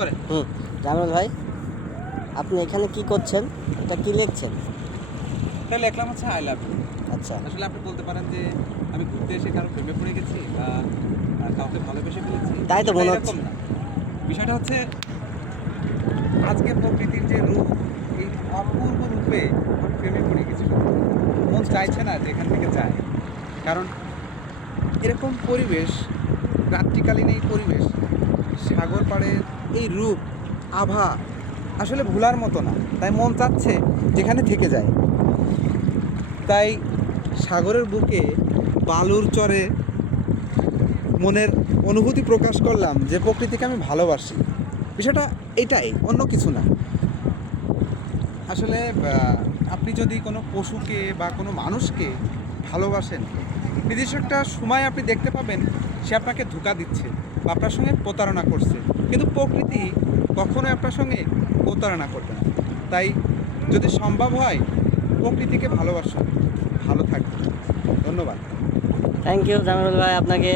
করেন। জামিল ভাই, আপনি এখানে কি করছেন? এটা কি লিখছেন? এটা লিখলাম হচ্ছে আই লাভ ইউ। আচ্ছা, আসলে আপনি বলতে পারেন যে আমি ঘুরতে এসে কারো প্রেমে পড়ে গেছি বা কাউকে ভালোবেসে ফেলেছি। তাই তো বিষয়টা মনে এরকম হচ্ছে। না। বিষয়টা হচ্ছে আজকে প্রকৃতির যে রূপ, এই অপূর্ব রূপে আমি প্রেমে পড়ে গেছি। মন চাইছে না যে এখান থেকে যায়। কারণ এরকম পরিবেশ, রাত্রিকালীন এই পরিবেশ, সাগর পাড়ের এই রূপ, আভা আসলে ভোলার মতো না। তাই মন চাচ্ছে যেখানে থেকে যায়। তাই সাগরের বুকে বালুর চরে মনের অনুভূতি প্রকাশ করলাম যে প্রকৃতিকে আমি ভালোবাসি। বিষয়টা এটাই, অন্য কিছু না। আসলে আপনি যদি কোনো পশুকে বা কোনো মানুষকে ভালোবাসেন, নির্দিষ্ট একটা সময় আপনি দেখতে পাবেন সে আপনাকে ধোঁকা দিচ্ছে বা আপনার সঙ্গে প্রতারণা করছে। কিন্তু প্রকৃতি কখনোই আপনার সঙ্গে প্রতারণা করবে না। তাই যদি সম্ভব হয় প্রকৃতিকে ভালোবাসুন, ভালো থাকবেন। ধন্যবাদ। থ্যাংক ইউ জামিল ভাই আপনাকে।